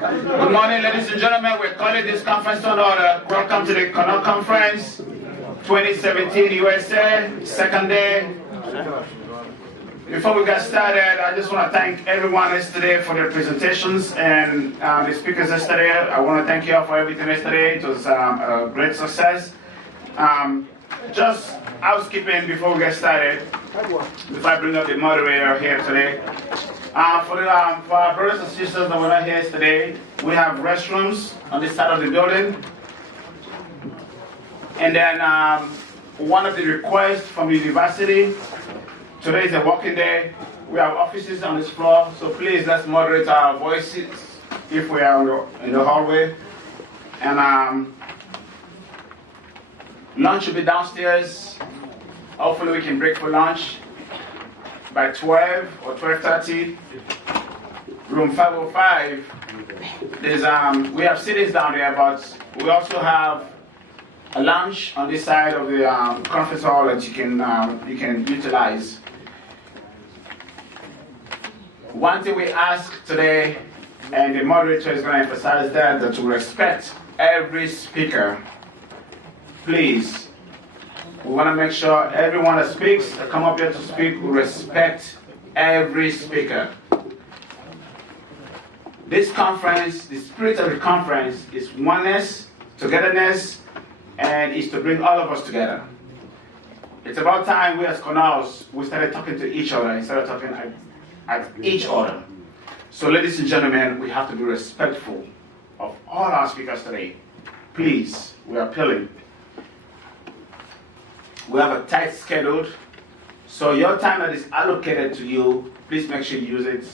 Good morning, ladies and gentlemen. We're calling this conference to order. Welcome to the Connaught Conference 2017 USA, second day. Before we get started, I just want to thank everyone yesterday for their presentations and the speakers yesterday. I want to thank you all for everything yesterday. It was a great success. Just housekeeping before we get started, before I bring up the moderator here today. For our brothers and sisters that were not here today, we have restrooms on this side of the building. And then one of the requests from the university, today is a working day. We have offices on this floor, so please let's moderate our voices if we are in the hallway. And lunch will be downstairs. Hopefully we can break for lunch by 12 or 12:30. Room 505. We have sittings down there, but we also have a lounge on this side of the conference hall that you can utilize. One thing we ask today, and the moderator is going to emphasize that to respect every speaker. Please, we want to make sure everyone that speaks, that come up here to speak, will respect every speaker. This conference, the spirit of the conference is oneness, togetherness, and is to bring all of us together. It's about time we as Connaughts, we started talking to each other instead of talking at each other. So ladies and gentlemen, we have to be respectful of all our speakers today. Please, we are appealing. We have a tight schedule, so your time that is allocated to you, please make sure you use it,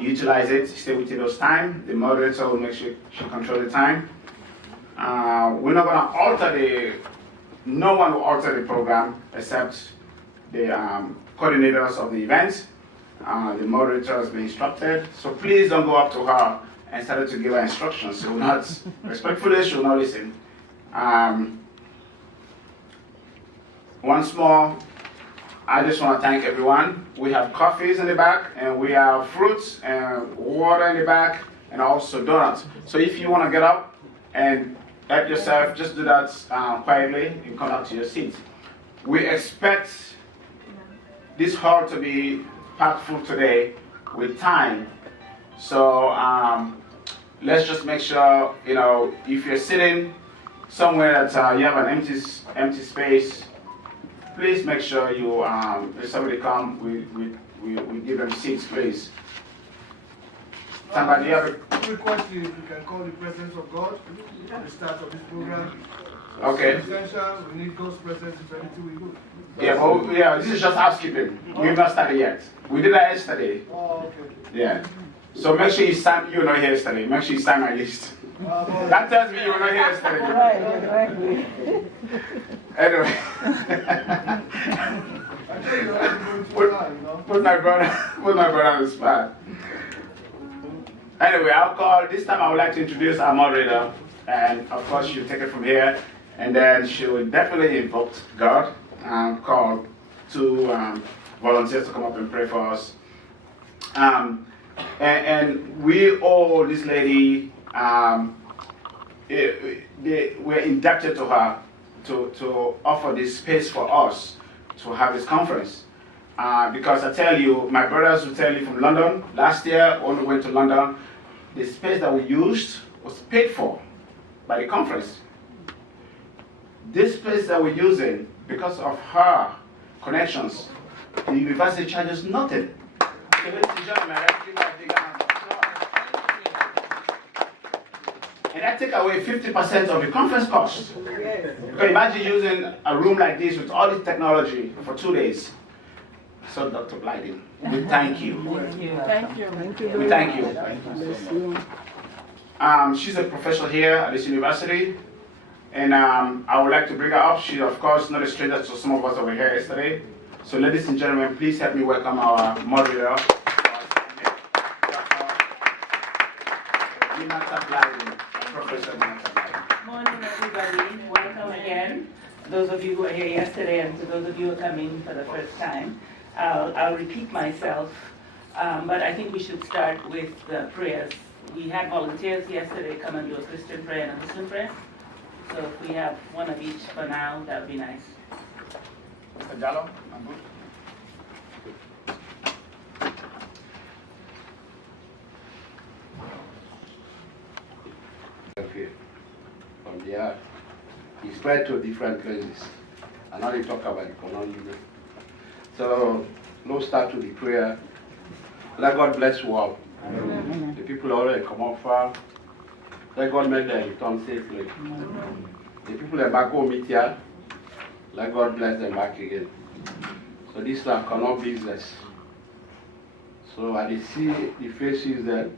utilize it, stay within those time. The moderator will make sure she control the time. We're not going to alter no one will alter the program except the coordinators of the event. The moderator has been instructed, so please don't go up to her and start to give her instructions. She will not, respectfully, she will not listen. Once more, I just want to thank everyone. We have coffees in the back, and we have fruits and water in the back, and also donuts. So if you want to get up and help yourself, just do that quietly and come up to your seat. We expect this hall to be packed full today with time. So let's just make sure, if you're sitting somewhere that you have an empty space, please make sure you, if somebody comes, we give them seats, please. Somebody have a request you can call the presence of God at the start of this program. Okay. It's essential, we need God's presence if anything we do. Yeah, this is just housekeeping. We've not started yet. We did that yesterday. Oh, okay. Yeah. So make sure you were not here yesterday. Make sure you sign my list. That tells me you were not here yesterday. Right, exactly. Anyway. Put my brother on the spot. Anyway, I'll call. This time I would like to introduce our moderator. And of course, she'll take it from here. And then she will definitely invoke God and call two volunteers to come up and pray for us. And we owe this lady, we're indebted to her to offer this space for us to have this conference. Because I tell you, my brothers will tell you from London, last year when we went to London, the space that we used was paid for by the conference. This space that we're using, because of her connections, the university charges nothing. So ladies and gentlemen, and that take away 50% of the conference cost. You can imagine using a room like this with all this technology for 2 days. So Dr. Blyden, we thank you. Thank you. We thank you. She's a professor here at this university, and I would like to bring her up. She, of course, not a stranger to some of us over here yesterday. So ladies and gentlemen, please help me welcome our moderator, Professor Minata Blyden. Morning, everybody. Welcome again. Those of you who were here yesterday and to those of you who are coming for the first time. I'll repeat myself, but I think we should start with the prayers we had volunteers yesterday come and do a Christian prayer and a Muslim prayer. So if we have one of each for now, that would be nice. Mr. Jallo, I'm good. From the earth. He spread to different places. And now they talk about economy. So, let's start to the prayer. Let God bless you all. Amen. The people already come up far. Let God make them return safely. Amen. The people that back home meet here, let God bless them back again. So this is our cannot business. So I see the faces there.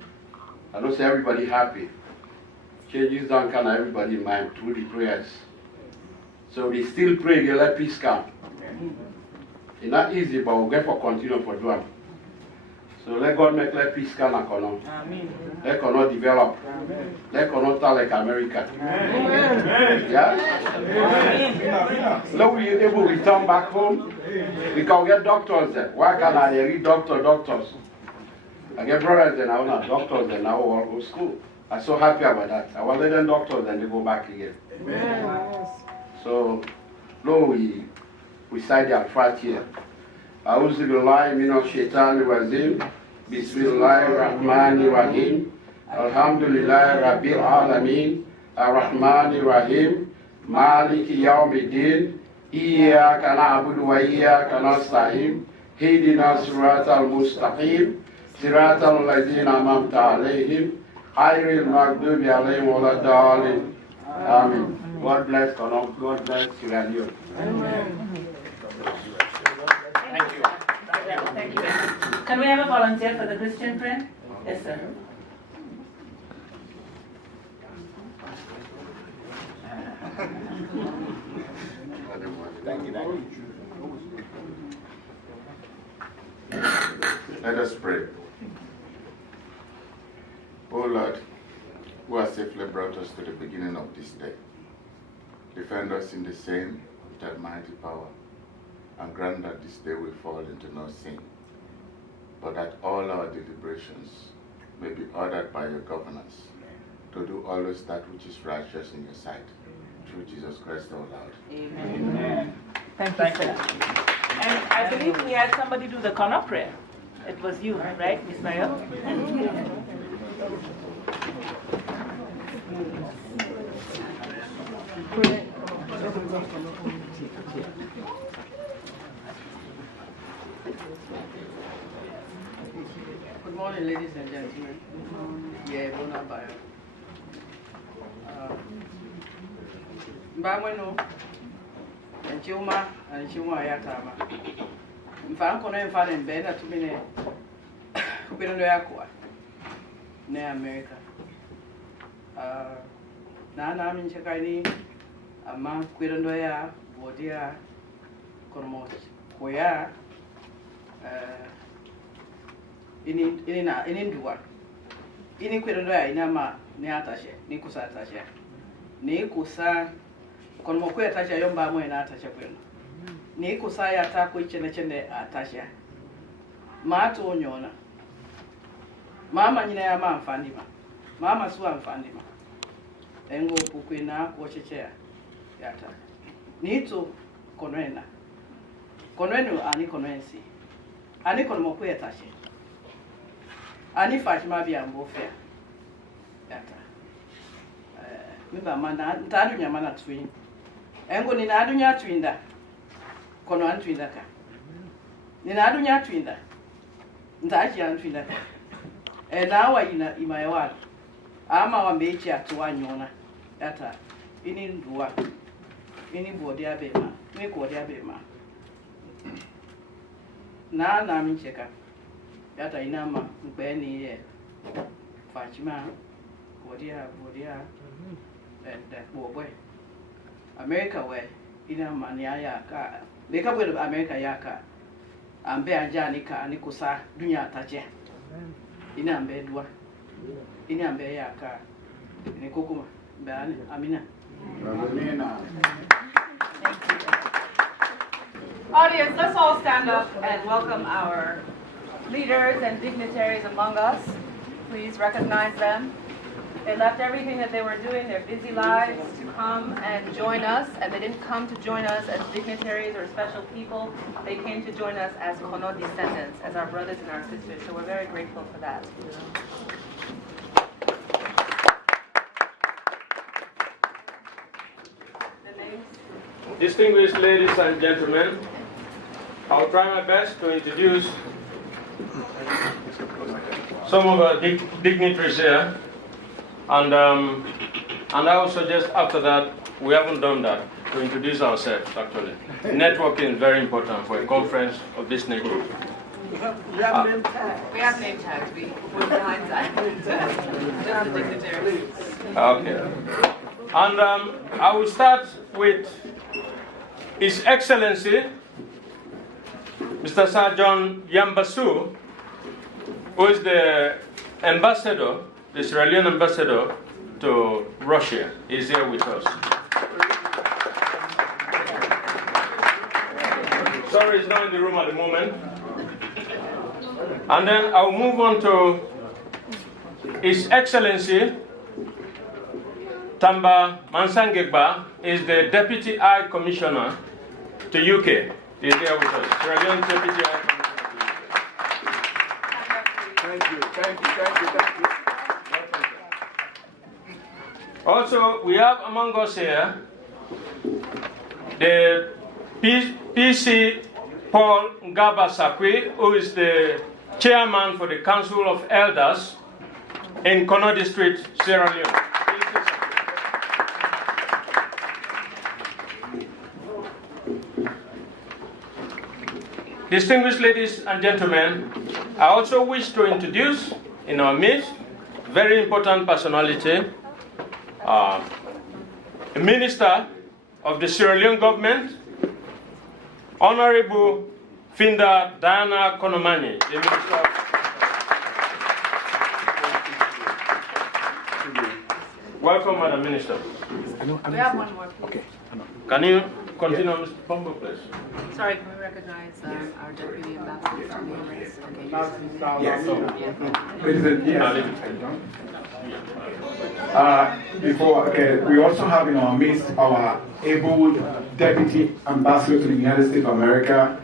I don't see everybody happy. Changes don't come everybody mind through the prayers. So we still pray, they let peace come. It's not easy, but we'll get for continue for doing. So let God make let peace come and come. Let cannot develop. Amen. Let cannot talk like America. Amen. Yeah? Let we able to return back home. We can get doctors there. Why can't I read doctors? I get brothers and I want doctors and now all go to school. I'm so happy about that. I want to let them doctors and they go back again. Amen. So, Lord, we cite the Al-Fatiha. أعوذ بالله من الشيطان الرجيم بسم الله الرحمن الرحيم الحمد لله رب العالمين الرحمن الرحيم مالك يوم الدين إياك نعبد وإياك نستعين اهدنا الصراط المستقيم صراط الذين أنعمت عليهم غير المغضوب عليهم ولا الضالين آمين. God bless Konon. God bless Sierra Leone. Amen. Thank you. Thank you. Can we have a volunteer for the Christian prayer? Yes, sir. Thank you. Let us pray. O Lord, who has safely brought us to the beginning of this day, defend us in the same with almighty power, and grant that this day we fall into no sin, but that all our deliberations may be ordered by your governance, to do always that which is righteous in your sight, through Jesus Christ our Lord. Amen. Amen. Thank you. And I believe we had somebody do the Connor prayer. It was you, right, Ms. Mayo? Good morning, ladies and gentlemen. Yeah, Bonabayo. Mbamweno, and Chuma Yatama. If I'm going to find in bed to be near America. Nana in Chakani, a man Quirandoya, Bodia, Kormos, Koya, in Indua. In Quirandoya, Inama, Neatashe, Nikusa Tasha. Nikusa, Kormoquia Tasha Yombamo and Atasha. Nikusa Yataku Chenechende Atasha. Mato Nyona. Mama Nina Man Fandima. Mama Swan Fandima. Engo Pukwina, Wachechea. Yata. Nito Conrena. Conreno Ani Conrensi. Ani Conmoquia Tashe. Ani Fatima Bofia. Yata. Mimba Mana, Tadunya Mana twin. Engo Ninadunya twinda. Conan twindaka. Ninadunya twinda. Ntachi twindaka. And now I in my word. I'm our major to one yona. Yata. In Dua. In Bodia Bema. Make Bodia Bema. Na Nami Cheka. Yata Inama, Benny, Fatima, Bodia, and that boy. America way. Inama Niaka. Make up with America Yaka. And Bear Janica, Nikusa, Dunya Tache. Inambe Dua. Inambe Yaka. Nikokuma. Ban Amina. Audience, let's all stand up and welcome our leaders and dignitaries among us. please recognize them. They left everything that they were doing, their busy lives, to come and join us. And they didn't come to join us as dignitaries or special people. They came to join us as Kono descendants, as our brothers and our sisters. So we're very grateful for that. The names? Distinguished ladies and gentlemen, I'll try my best to introduce some of our dignitaries here. And I would suggest after that, we haven't done that, to introduce ourselves actually. Networking is very important for a conference of this nature. We have name tags. We have name tags. We're behind that. Just the dignitaries. Okay. And I will start with His Excellency, Mr. Sir John Yambasu, who is the ambassador, the Sierra Leone ambassador to Russia. He's here with us. Sorry, he's not in the room at the moment. And then I'll move on to His Excellency Tamba Mansangegba, is the Deputy High Commissioner to UK. He's here with us. Sierra Leone Deputy High Commissioner. Thank you. Also, we have among us here the PC Paul Ngaba Sakwi, who is the chairman for the Council of Elders in Kono District, Sierra Leone. Distinguished ladies and gentlemen, I also wish to introduce in our midst a very important personality, a minister of the Sierra Leone government, Honorable Finda Diana Konomani, the Minister. Welcome, Madam Minister. We have one more, please. Okay. Can you continue, Mr. Pombo, please? Sorry, can we recognize our deputy ambassador to the US? Yes. We also have in our midst our able deputy ambassador to the United States of America,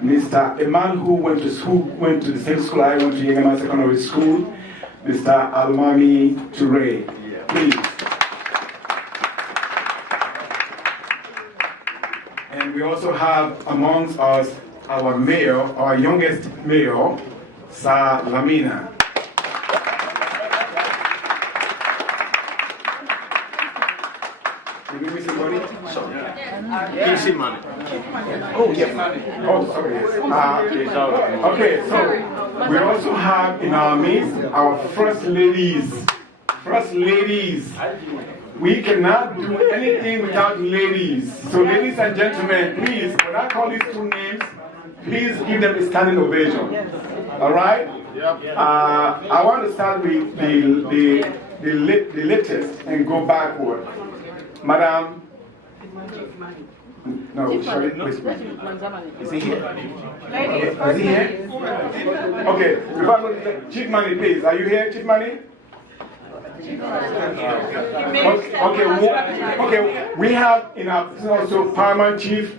a man who went to the same school I went to, Yengema Secondary School, Mr. Almami Toure. Please. And we also have amongst us our mayor, our youngest mayor, Sir Lamina. Did we miss somebody? Sorry. Easy money. Oh, yes. Oh, sorry. Yes. Okay, so we also have in our midst our first ladies. First ladies. We cannot do anything without ladies. So, ladies and gentlemen, please, when I call these two names, please give them a standing ovation. All right? I want to start with the latest and go backward. Madam. No, sorry, please. Is he here? Is he here? Okay, Chief Money, please. Are you here, Chief Money? Okay, we have in our also Paramount Chief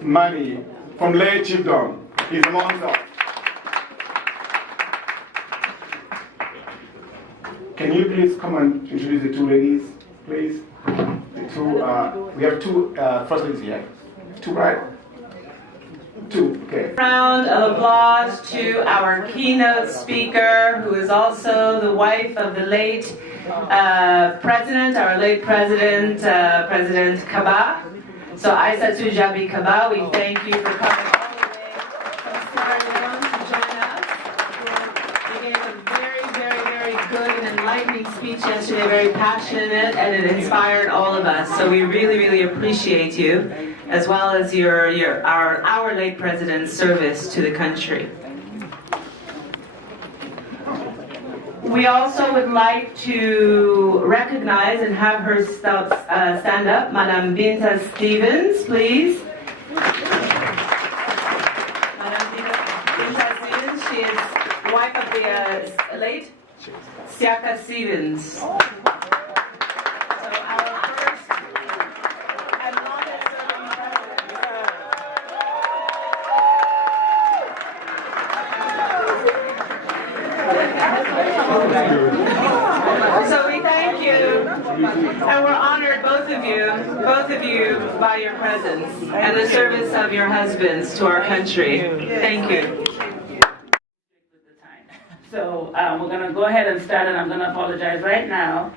Money from Lay Chiefdom. He's amongst us. Can you please come and introduce the two ladies, please? The two, we have two first ladies here. Two, right? Two, okay. Round of applause to our keynote speaker, who is also the wife of the late president, our late president, President Kaba. So Aissatou Jabi Kaba, we thank you for coming all the way from Sierra Leone to join us. You gave a very good and enlightening speech yesterday, very passionate, and it inspired all of us. So we really appreciate you, as well as our late president's service to the country. We also would like to recognize and have her stand up, Madam Binta Stevens, please. Madam Binta Stevens, she is wife of the late Siaka Stevens. So our first and longest serving president. So we thank you, and we're honored, both of you, by your presence and the service of your husbands to our country. Thank you. So we're going to go ahead and start, and I'm going to apologize right now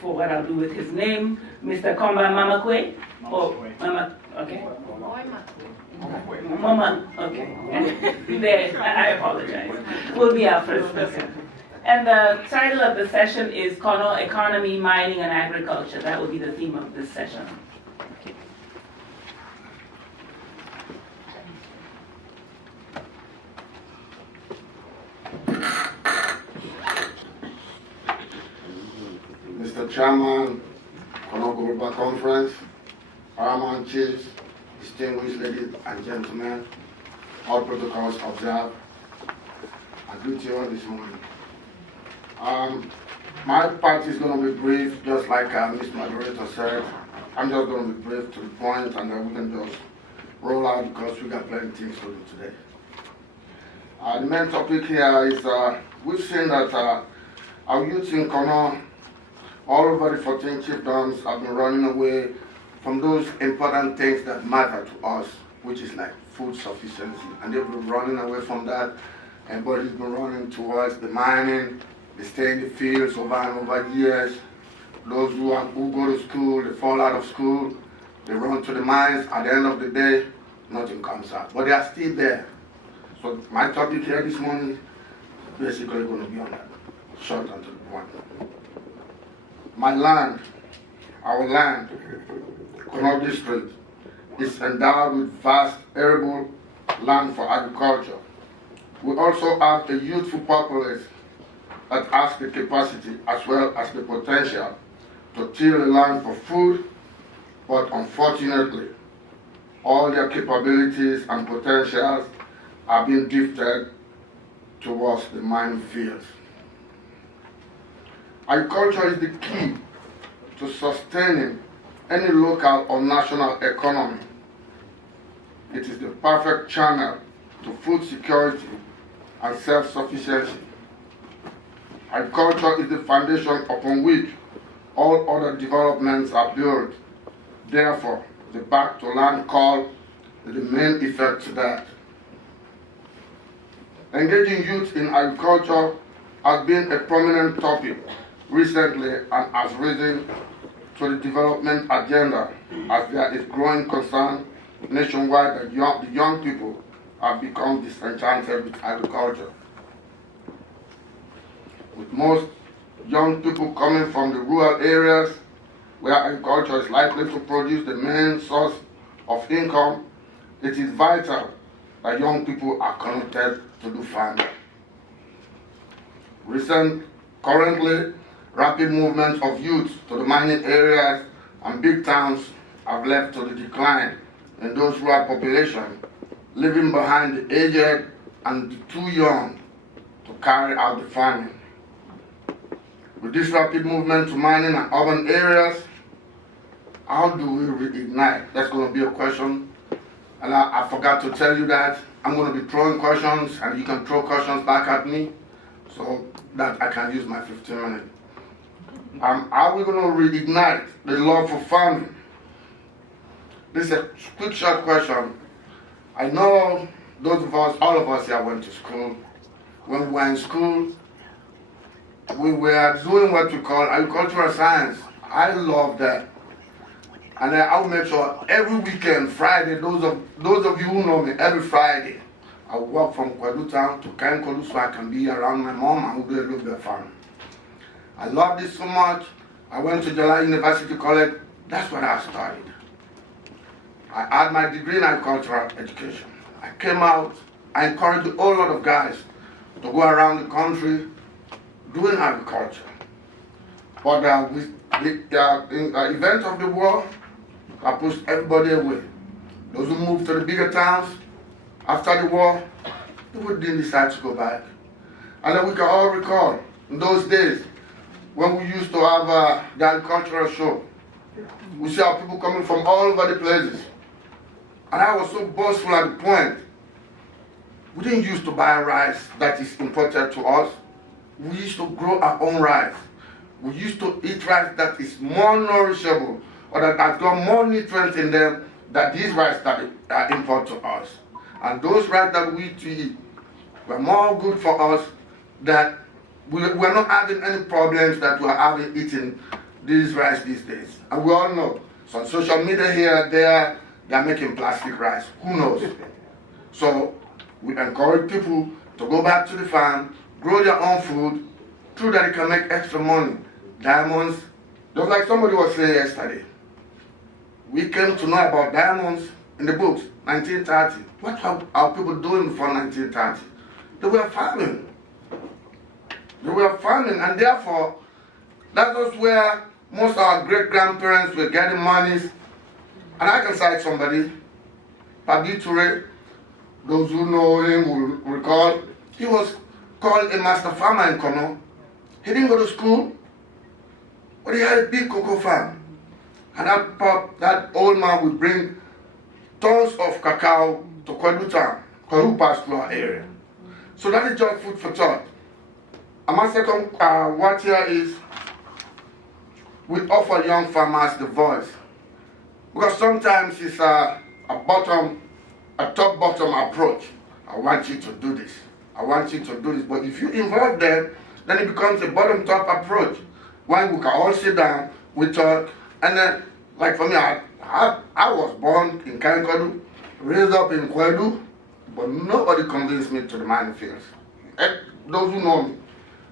for what I'll do with his name. Mr. Komba Mamakwe? Oh, Mama, okay. Mama, okay. There, I apologize. We'll be our first person. And the title of the session is Kono Economy, Mining, and Agriculture. That will be the theme of this session. Mr. Chairman, Kono Global Conference, Paramount Chiefs, distinguished ladies and gentlemen, all protocols observed, I greet you all this morning. My part is going to be brief, just like Ms. Moderator said. I'm just going to be brief to the point, and then we can just roll out because we got plenty of things to do today. The main topic here is we've seen that our youth in Kono, all over the 14 chiefdoms, have been running away from those important things that matter to us, which is like food sufficiency. And they've been running away from that. Everybody's been running towards the mining. They stay in the fields over and over years. Those who go to school, they fall out of school. They run to the mines. At the end of the day, nothing comes out. But they are still there. So my topic here this morning is basically going to be on that, short and to the point. My land, our land, Kono District, is endowed with vast arable land for agriculture. We also have a youthful populace that has the capacity as well as the potential to till the land for food, but unfortunately, all their capabilities and potentials are being drifted towards the mining fields. Agriculture is the key to sustaining any local or national economy. It is the perfect channel to food security and self-sufficiency. Agriculture is the foundation upon which all other developments are built. Therefore, the back to land call is the main effect to that. Engaging youth in agriculture has been a prominent topic recently and has risen to the development agenda as there is growing concern nationwide that the young people have become disenchanted with agriculture. With most young people coming from the rural areas where agriculture is likely to produce the main source of income, it is vital that young people are connected to do farming. Currently, rapid movement of youth to the mining areas and big towns have led to the decline in those rural population, leaving behind the aged and the too young to carry out the farming. With this rapid movement to mining and urban areas, how do we reignite? That's going to be a question. And I forgot to tell you that I'm going to be throwing questions, and you can throw questions back at me so that I can use my 15 minutes. How are we going to reignite the love for farming? This is a quick, short question. I know those of us, all of us here went to school. When we were in school, we were doing what we call agricultural science. I love that. And I will make sure every weekend, Friday, those of you who know me, every Friday, I will walk from Kwadu Town to Kankolu so I can be around my mom and we'll do a little bit of farming. I love this so much. I went to Jalal University College. That's what I studied. I had my degree in agricultural education. I came out, I encouraged a whole lot of guys to go around the country doing agriculture. But with the event of the war, I pushed everybody away. Those who moved to the bigger towns after the war, people didn't decide to go back. And then we can all recall in those days when we used to have the agricultural show. We see our people coming from all over the places. And I was so boastful at the point, we didn't used to buy rice that is imported to us. We used to grow our own rice. We used to eat rice that is more nourishable or that has got more nutrients in them than these rice that are imported to us. And those rice that we eat were more good for us that we're not having any problems that we're having eating these rice these days. And we all know. So on social media here, they're making plastic rice. Who knows? So we encourage people to go back to the farm, grow their own food, so that they can make extra money. Diamonds, just like somebody was saying yesterday. We came to know about diamonds in the books, 1930. What are people doing before 1930? They were farming. They were farming, and therefore, that was where most of our great-grandparents were getting monies. And I can cite somebody, Pabi Touré. Those who know him will recall, he was called a master farmer in Kono. He didn't go to school, but he had a big cocoa farm. And that old man would bring tons of cacao to Kwedu town, Kwedu passed through our area. So that is just food for thought. And my second what here is, we offer young farmers the voice. Because sometimes it's a top-bottom approach. I want you to do this. I want you to do this. But if you involve them, then it becomes a bottom-top approach. When we can all sit down, we talk, and then, like for me, I was born in Kankodu, raised up in Kwedu, but nobody convinced me to the mining fields. Those who know me,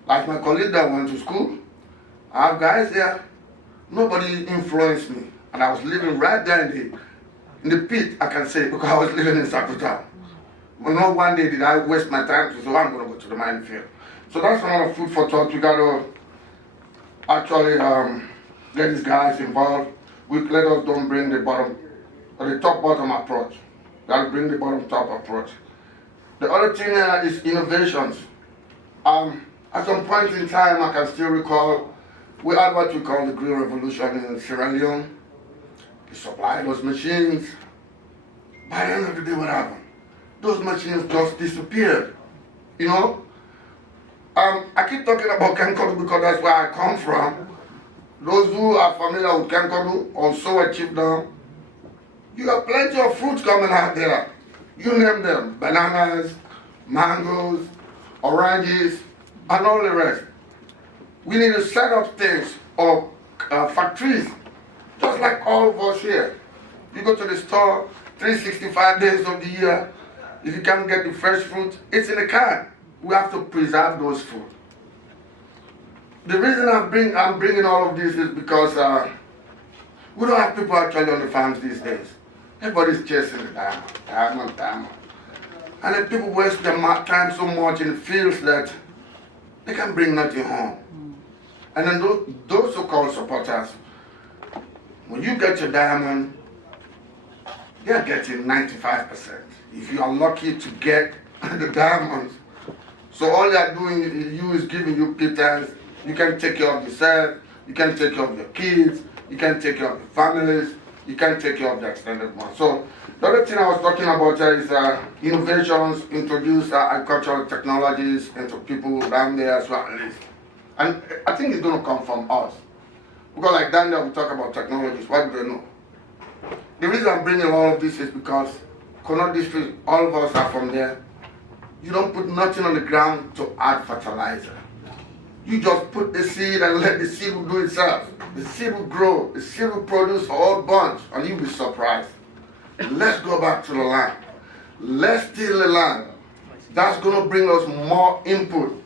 like my colleague that went to school, I have guys there, nobody influenced me. And I was living right there in the pit, I can say, because I was living in Sakuta. Well, not one day did I waste my time to say, I'm going to go to the mining field. So that's another food for thought. We got to actually get these guys involved. Let us don't bring the bottom, or the top-bottom approach. Got to bring the bottom-top approach. The other thing is innovations. At some point in time, I can still recall, we had what we call the Green Revolution in Sierra Leone. We supplied those machines. By the end of the day, what happened? Those machines just disappeared. You know? I keep talking about Kankodu because that's where I come from. Those who are familiar with Kankodu or Sowa Chiefdom, you have plenty of fruits coming out there. You name them, bananas, mangoes, oranges, and all the rest. We need to set up things or factories, just like all of us here. You go to the store 365 days of the year. If you can't get the fresh fruit, it's in the can. We have to preserve those food. The reason I'm bringing all of this is because we don't have people actually on the farms these days. Everybody's chasing the diamond. And then people waste their time so much in the fields that they can bring nothing home. And then those so-called supporters, when you get your diamond, they're getting 95%. If you are lucky to get the diamonds. So all they are doing is giving you pittance. You can take care of yourself, you can take care of your kids, you can take care of your families, you can take care of the extended one. So the other thing I was talking about is innovations, introduce agricultural technologies into people down there as well. And I think it's going to come from us. Because like Daniel, we talk about technologies, what do they know? The reason I'm bringing all of this is because Kono District, all of us are from there. You don't put nothing on the ground to add fertilizer. You just put the seed and let the seed do itself. The seed will grow, the seed will produce a whole bunch, and you'll be surprised. Let's go back to the land. Let's till the land. That's going to bring us more input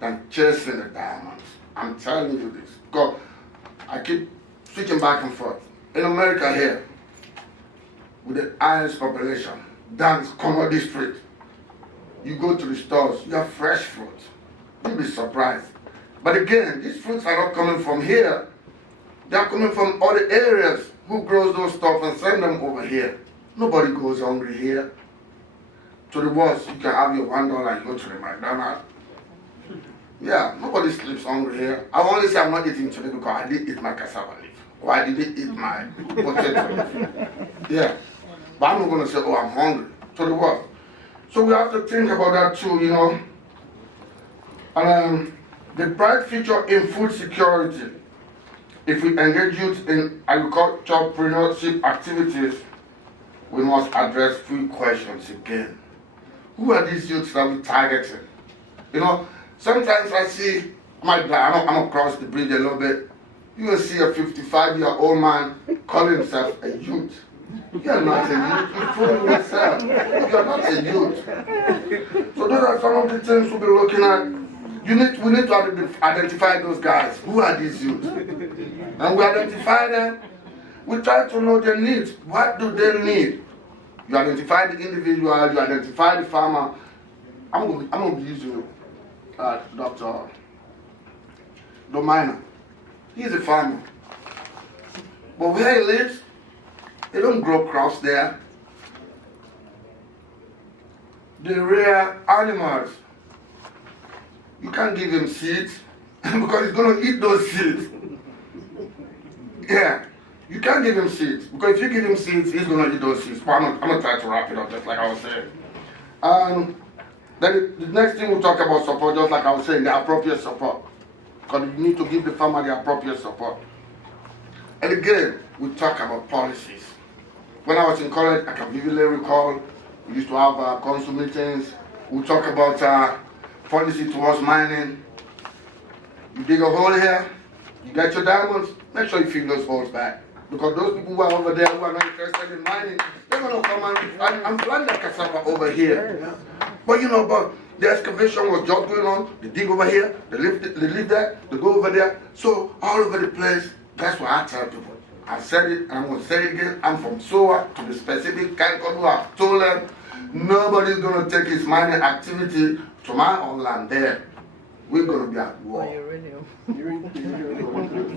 than chasing the diamonds. I'm telling you this. Because I keep switching back and forth. In America here, with the highest population, that's Kono District. You go to the stores, you have fresh fruits. You'll be surprised. But again, these fruits are not coming from here. They are coming from other areas. Who grows those stuff and send them over here? Nobody goes hungry here. To the worst, you can have your $1 and go to the McDonald's. Yeah, nobody sleeps hungry here. I only say I'm not eating today because I did eat my cassava leaf. Or I didn't eat my potato leaf. Yeah. But I'm not going to say, oh, I'm hungry. To the world. So we have to think about that too, you know. And the bright future in food security. If we engage youth in agricultural entrepreneurship activities, we must address 3 questions again. Who are these youths that we're targeting? You know, sometimes I see, I'm across the bridge a little bit, you will see a 55-year-old man calling himself a youth. You're not a youth, you're fooling yourself. You're not a youth. So those are some of the things we'll be looking at. We need to identify those guys. Who are these youths? And we identify them. We try to know their needs. What do they need? You identify the individual, you identify the farmer. I'm going to be using Dr. Domina. He's a farmer. But where he lives, they don't grow crops there. They rear animals. You can't give him seeds because he's going to eat those seeds. Yeah. You can't give him seeds because if you give him seeds, he's going to eat those seeds. But I'm going to try to wrap it up just like I was saying. Then the next thing we'll talk about support, just like I was saying, the appropriate support. Because you need to give the farmer the appropriate support. And again, we talk about policies. When I was in college, I can vividly recall, we used to have council meetings. We talk about policy towards mining. You dig a hole here, you get your diamonds, make sure you fill those holes back. Because those people who are over there who are not interested in mining, they're going to come and plant their cassava over here. But you know, but the excavation was just going on. They dig over here, they live there, they go over there. So all over the place, that's what I tell people. I said it and I'm going to say it again. I'm from SOA to the specific Kankon who I've told them nobody's going to take his mining activity to my own land there. We're going to be at war.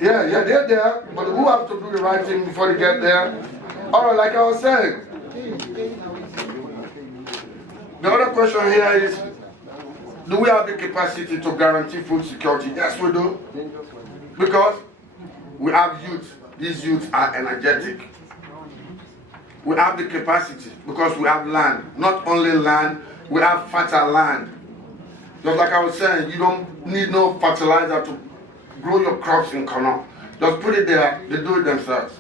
Yeah, they're there, but who have to do the right thing before they get there? All right, like I was saying. The other question here is, do we have the capacity to guarantee food security? Yes, we do. Because we have youth. These youths are energetic. We have the capacity because we have land. Not only land, we have fertile land. Just like I was saying, you don't need no fertilizer to grow your crops in Kano. Just put it there, they do it themselves.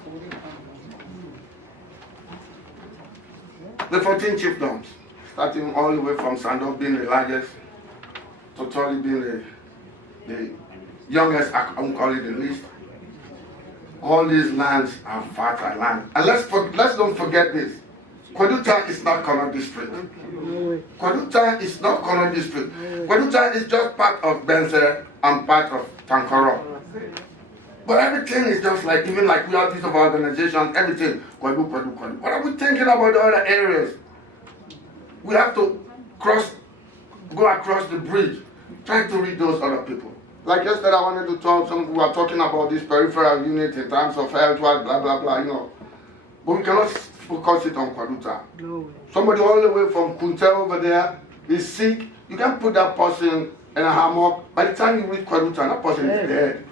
The 14 chiefdoms, starting all the way from Sando being the largest, to Toli being the youngest, I won't call it the least. All these lands are fertile land. And let's don't forget this. Kwaduta is not Kano district. Kwaduta is not Kano district. Kwaduta is just part of Bense and part of Tankoro. But everything is just like, even like we have these of organizations, everything, Kwadu. What are we thinking about the other areas? We have to go across the bridge, try to reach those other people. Like yesterday, I wanted to talk, we were talking about this peripheral unit in terms of health, blah, blah, blah, you know. But we cannot focus it on Kwaduta. No. Somebody all the way from Kunte over there is sick. You can't put that person in a hammock. By the time you reach Kwaduta, that person is dead.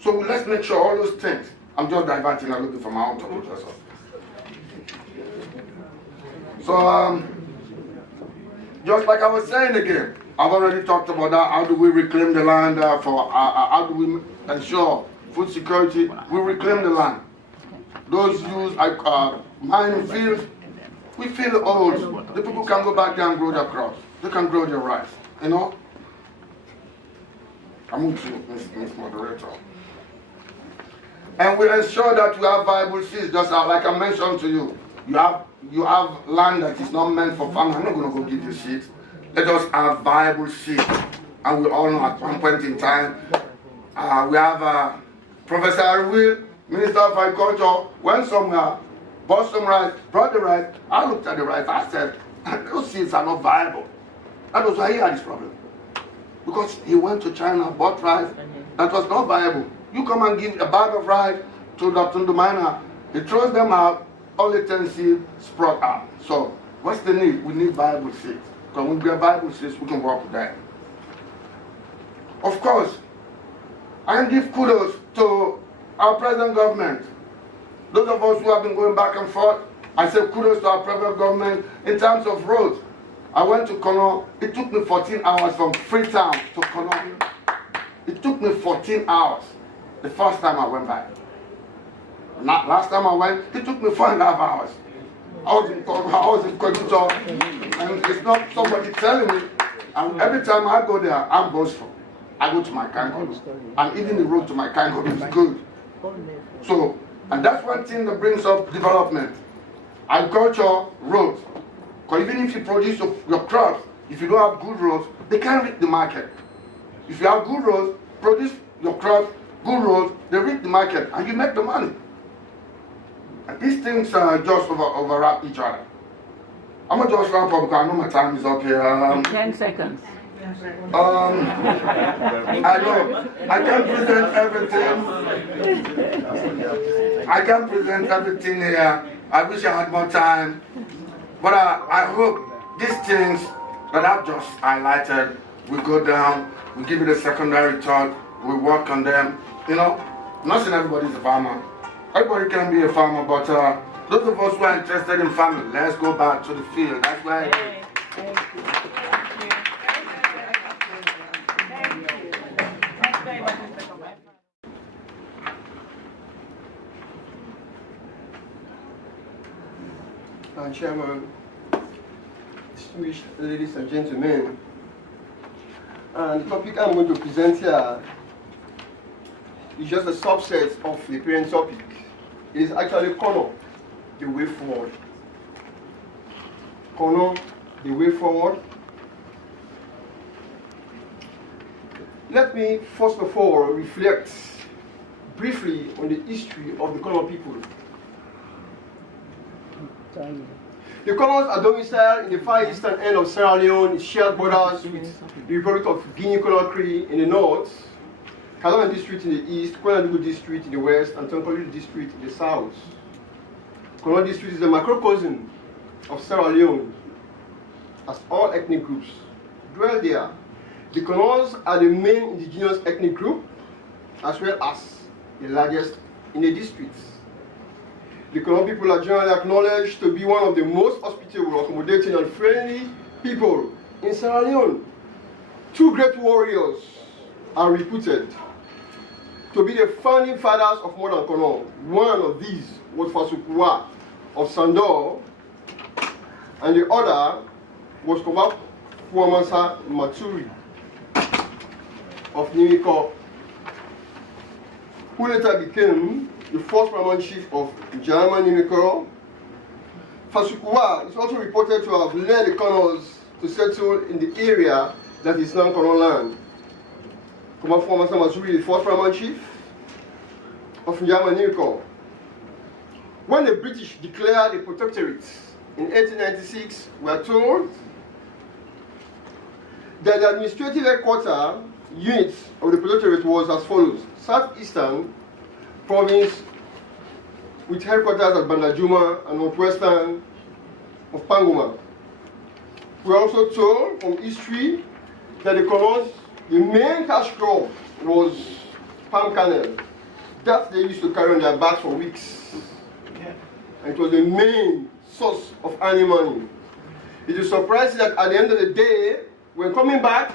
So let's make sure all those things. I'm just diverting a little bit from my own topic. So, just like I was saying again, I've already talked about that. How do we reclaim the land how do we ensure food security? We reclaim the land. Those use mining fields, we feel old. The people can go back there and grow their crops. They can grow their rice, you know? I'm with you, Ms. Moderator. And we ensure that we have viable seeds, just like I mentioned to you. You have land that is not meant for farming. I'm not going to go give you seeds. Let us have viable seeds. And we all know at one point in time, we have Professor Arwil, Minister of Agriculture, went somewhere, bought some rice, brought the rice. I looked at the rice, I said, those seeds are not viable. That was why he had this problem. Because he went to China, bought rice, that was not viable. You come and give a bag of rice to Dr. Ndumana, he throws them out, only 10 seeds sprout out. So, what's the need? We need viable seeds. Because when we get viable seeds, we can work with that. Of course, I give kudos to our present government. Those of us who have been going back and forth, I say kudos to our present government in terms of roads. I went to Kono, it took me 14 hours from Freetown to Kono. It took me 14 hours the first time I went back. Not last time I went, it took me 4.5 hours. I was in Kojuto, and it's not somebody telling me. And every time I go there, I'm boastful. I go to my Kango, and even the road to my Kango is good. So, and that's one thing that brings up development. Agriculture, roads. Because even if you produce your crops, if you don't have good roads, they can't reach the market. If you have good roads, produce your crops, good roads, they reach the market, and you make the money. And these things just overlap each other. I'm going to just wrap up because I know my time is up here. 10 seconds. I know. I can't present everything. I can't present everything here. I wish I had more time. But I hope these things that I've just highlighted will go down, we give it a secondary thought, we work on them. You know, not saying everybody's a farmer. Everybody can be a farmer, but those of us who are interested in farming, let's go back to the field. That's why. Thank you. Thanks very much, Mr. Kaba. Chairman, distinguished ladies and gentlemen, and the topic I'm going to present here is just a subset of the parent topic. It is actually Kono, the way forward. Kono, the way forward. Let me first of all reflect briefly on the history of the Kono people. The Konos are domiciled in the far eastern end of Sierra Leone, shared borders with the Republic of Guinea-Conakry in the north, Kalama district in the east, Kwenadugu district in the west, and Tonkoli district in the south. Kono district is a macrocosm of Sierra Leone, as all ethnic groups dwell there. The Konos are the main indigenous ethnic group, as well as the largest in the district. The Kono people are generally acknowledged to be one of the most hospitable, accommodating, and friendly people in Sierra Leone. Two great warriors are reputed to be the founding fathers of modern Kono. One of these was Fasukwa of Sandor, and the other was Koba Fuamansa Maturi of Nimiko, who later became the first paramount chief of Jama Nimiko. Fasukwa is also reported to have led the Konos to settle in the area that is now Kono land. Koba Fuamansa Maturi, the first paramount chief of Jama Nimiko. When the British declared the protectorate in 1896, we are told that the administrative headquarters unit of the protectorate was as follows: Southeastern province with headquarters at Bandajuma and northwestern of Panguma. We are also told from history that the Konos, the main cash crop was palm kernel. That they used to carry on their backs for weeks. And it was the main source of earning money. It is surprising that at the end of the day, when coming back,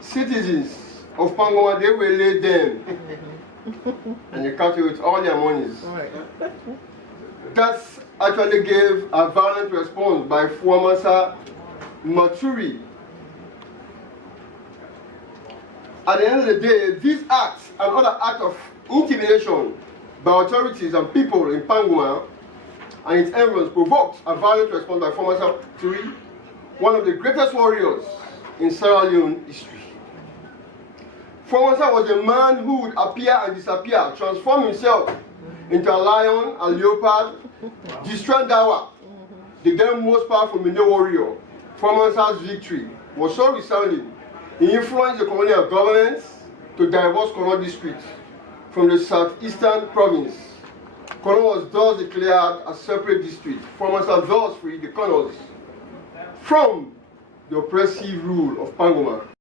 citizens of Pangoma, they will lay them and they calculate all their monies. That actually gave a violent response by Fuamansa Maturi. At the end of the day, these acts and other acts of intimidation by authorities and people in Pangoma and its environs provoked a violent response by Fuamansa Maturi, one of the greatest warriors in Sierra Leone history. Fuamansa was a man who would appear and disappear, transform himself into a lion, a leopard, destroy Dawa, the then most powerful Mindo warrior. Fuamansa's victory was so resounding, he influenced the colonial governments to divorce Kono district from the southeastern province. Kono was thus declared a separate district. Fuamansa thus freed the Konos from the oppressive rule of Pangoma.